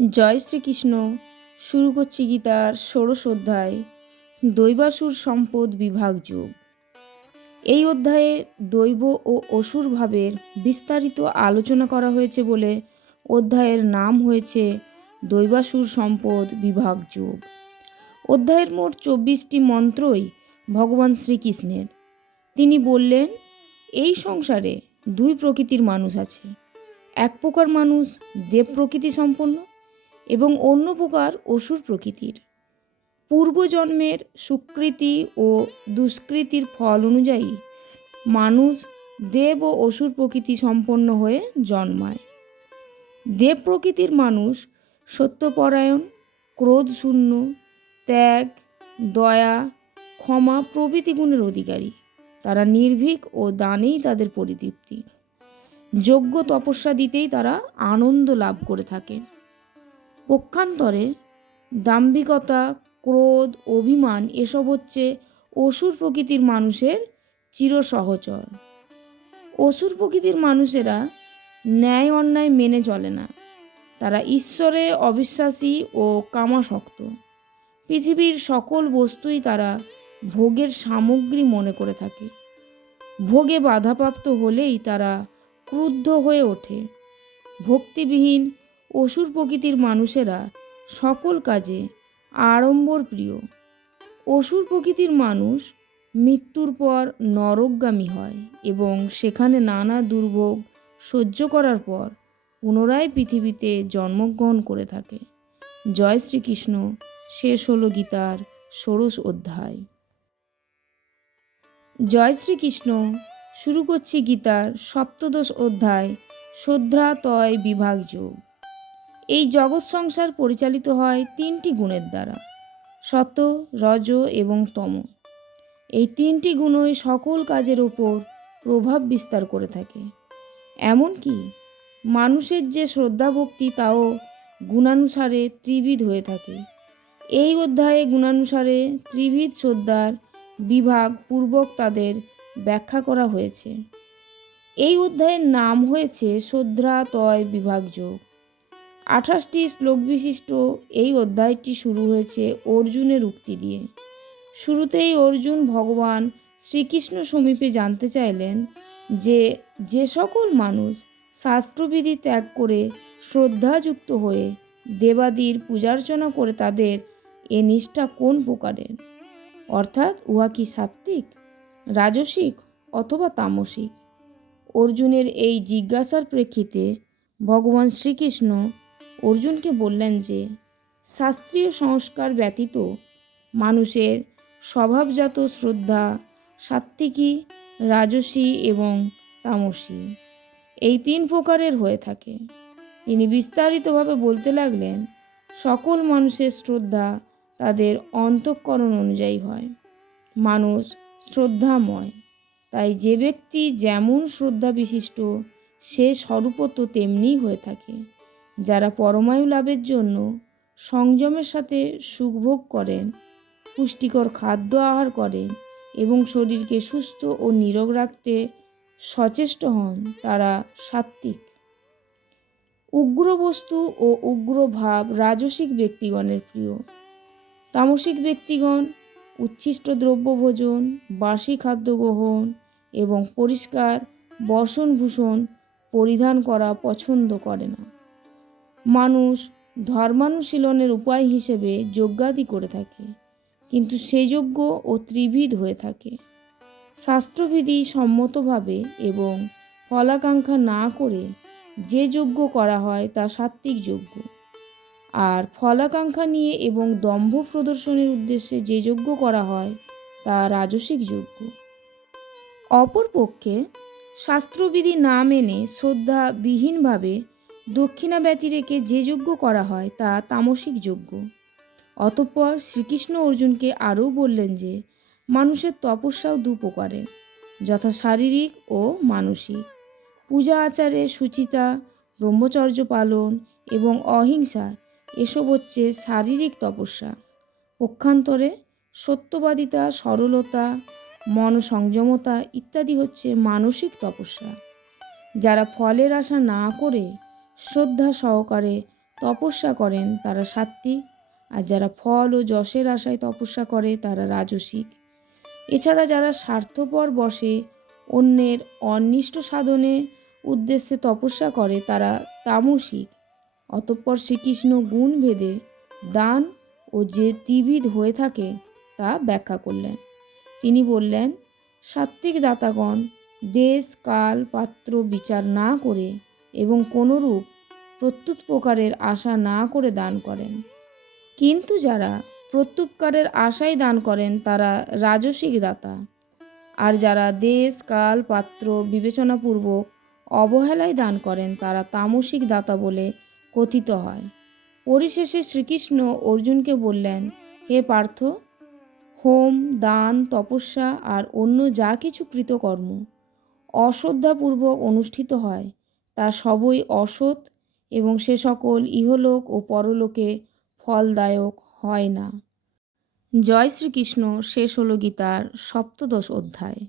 জয় শ্রীকৃষ্ণ। শুরু করছি গীতার ষোড়শ অধ্যায়, দৈবাসুর সম্পদ বিভাগ যোগ। এই অধ্যায়ে দৈব ও অসুর ভাবের বিস্তারিত আলোচনা করা হয়েছে বলে অধ্যায়ের নাম হয়েছে দৈবাসুর সম্পদ বিভাগ যোগ। অধ্যায়ের মোট 24টি মন্ত্রই ভগবান শ্রীকৃষ্ণের। তিনি বললেন, এই সংসারে দুই প্রকৃতির মানুষ আছে। এক প্রকার মানুষ দেব প্রকৃতি সম্পন্ন এবং অন্য প্রকার অসুর প্রকৃতির। পূর্বজন্মের সুকৃতি ও দুষ্কৃতির ফল অনুযায়ী মানুষ দেব ও অসুর প্রকৃতি সম্পন্ন হয়ে জন্মায়। দেব প্রকৃতির মানুষ সত্যপরায়ণ, ক্রোধশূন্য, ত্যাগ, দয়া, ক্ষমা প্রভৃতি গুণের অধিকারী। তারা নির্ভীক ও দানেই তাদের পরিতৃপ্তি। যজ্ঞ তপস্যা দিতেই তারা আনন্দ লাভ করে থাকেন। পক্ষান্তরে দাম্ভিকতা, ক্রোধ, অভিমান এসব হচ্ছে অসুর প্রকৃতির মানুষের চিরসহচর। অসুর প্রকৃতির মানুষেরা ন্যায় অন্যায় মেনে চলে না। তারা ঈশ্বরে অবিশ্বাসী ও কামাসক্ত। পৃথিবীর সকল বস্তুই তারা ভোগের সামগ্রী মনে করে থাকে। ভোগে বাধাপ্রাপ্ত হলেই তারা ক্রুদ্ধ হয়ে ওঠে। ভক্তিবিহীন অসুর প্রকৃতির মানুষেরা সকল কাজে আড়ম্বর প্রিয়। অসুর প্রকৃতির মানুষ মৃত্যুর পর নরকগামী হয় এবং সেখানে নানা দুর্ভোগ সহ্য করার পর পুনরায় পৃথিবীতে জন্মগ্রহণ করে থাকে। জয় শ্রীকৃষ্ণ। শেষ হলো গীতার ষোড়শ অধ্যায়। জয় শ্রীকৃষ্ণ। শুরু করছি গীতার সপ্তদশ অধ্যায়, শ্রদ্ধাতয় বিভাগ যোগ। এই জগৎ সংসার পরিচালিত হয় তিনটি গুণের দ্বারা, সত্ব, রজ এবং তম। এই তিনটি গুণই সকল কাজের ওপর প্রভাব বিস্তার করে থাকে। এমনকি মানুষের যে শ্রদ্ধা ভক্তি তাও গুণানুসারে ত্রিবিধ হয়ে থাকে। এই অধ্যায়ে গুণানুসারে ত্রিবিধ শ্রদ্ধার বিভাগ পূর্বক তাদের ব্যাখ্যা করা হয়েছে। এই অধ্যায়ের নাম হয়েছে শ্রদ্ধাতয় বিভাগ যোগ। 28টি শ্লোক বিশিষ্ট এই অধ্যায়টি শুরু হয়েছে অর্জুনের উক্তি দিয়ে। শুরুতেই অর্জুন ভগবান শ্রীকৃষ্ণ সমীপে জানতে চাইলেন যে সকল মানুষ শাস্ত্রবিধি ত্যাগ করে শ্রদ্ধাযুক্ত হয়ে দেবাদির পূজার্চনা করে তাদের এ নিষ্ঠা কোন প্রকারের, অর্থাৎ উহা কি সাত্ত্বিক, রাজসিক অথবা তামসিক। অর্জুনের এই জিজ্ঞাসার প্রেক্ষিতে ভগবান শ্রীকৃষ্ণ অর্জুনকে বললেন যে শাস্ত্রীয় সংস্কার ব্যতীত মানুষের স্বভাবজাত শ্রদ্ধা সাত্ত্বিকী, রাজসী এবং তামসী এই তিন প্রকারের হয়ে থাকে। তিনি বিস্তারিতভাবে বলতে লাগলেন, সকল মানুষের শ্রদ্ধা তাদের অন্তঃকরণ অনুযায়ী হয়। মানুষ শ্রদ্ধাময়, তাই যে ব্যক্তি যেমন শ্রদ্ধা বিশিষ্ট সে স্বরূপত তেমনিই হয়ে থাকে। যারা পরমায়ু লাভের জন্য সংযমের সাথে সুখভোগ করেন, পুষ্টিকর খাদ্য আহার করেন এবং শরীরকে সুস্থ ও নিরোগ রাখতে সচেষ্ট হন, তারা সাত্ত্বিক। উগ্র বস্তু ও উগ্র ভাব রাজসিক ব্যক্তিগণের প্রিয়। তামসিক ব্যক্তিগণ উচ্ছিষ্ট দ্রব্য ভোজন, বাসি খাদ্য গ্রহণ এবং পরিষ্কার বসনভূষণ পরিধান করা পছন্দ করে না। মানুষ ধর্মানুশীলনের উপায় হিসেবে যজ্ঞাদি করে থাকে, কিন্তু সে যজ্ঞ ও ত্রিবিধ হয়ে থাকে। শাস্ত্রবিধি সম্মতভাবে এবং ফলাকাঙ্ক্ষা না করে যে যজ্ঞ করা হয় তা সাত্ত্বিক যজ্ঞ, আর ফলাকাঙ্ক্ষা নিয়ে এবং দম্ভ প্রদর্শনের উদ্দেশ্যে যে যজ্ঞ করা হয় তা রাজসিক যজ্ঞ। অপরপক্ষে শাস্ত্রবিধি না মেনে শ্রদ্ধাবিহীনভাবে দক্ষিণা ব্যতি রেখে যে যজ্ঞ করা হয় তা তামসিক যজ্ঞ। অতঃপর শ্রীকৃষ্ণ অর্জুনকে আরও বললেন যে মানুষের তপস্যাও দু প্রকারের, যথা শারীরিক ও মানসিক। পূজা আচারে শুচিতা, ব্রহ্মচর্য পালন এবং অহিংসা এসব হচ্ছে শারীরিক তপস্যা। পক্ষান্তরে সত্যবাদিতা, সরলতা, মনসংযমতা ইত্যাদি হচ্ছে মানসিক তপস্যা। যারা ফলের আশা না করে শ্রদ্ধা সহকারে তপস্যা করেন তারা সাত্ত্বিক, আর যারা ফল ও যশের আশায় তপস্যা করে তারা রাজসিক। এছাড়া যারা স্বার্থপর বশে অন্যের অনিষ্ট সাধনে উদ্দেশ্যে তপস্যা করে তারা তামসিক। অতঃপর শ্রীকৃষ্ণ গুণ ভেদে দান ও যে ত্রিবিধ হয়ে থাকে তা ব্যাখ্যা করলেন। তিনি বললেন, সাত্ত্বিক দাতাগণ দেশ কাল পাত্র বিচার না করে এবং কোনরূপ প্রত্যুপকারের আশা না করে দান করেন। কিন্তু যারা প্রত্যুপকারের আশায় দান করেন তারা রাজসিক দাতা। আর যারা দেশ কাল পাত্র বিবেচনাপূর্বক অবহেলায় দান করেন তারা তামসিক দাতা বলে কথিত হয়। পরিশেষে শ্রীকৃষ্ণ অর্জুনকে বললেন, হে পার্থ, হোম, দান, তপস্যা আর অন্য যা কিছু কৃতকর্ম অশ্রদ্ধাপূর্বক অনুষ্ঠিত হয় তা সবই অসৎ এবং সে সকল ইহলোক ও পরলোকে ফলদায়ক হয় না। জয় শ্রীকৃষ্ণ। শেষ হলো গীতার ৭ম অধ্যায়।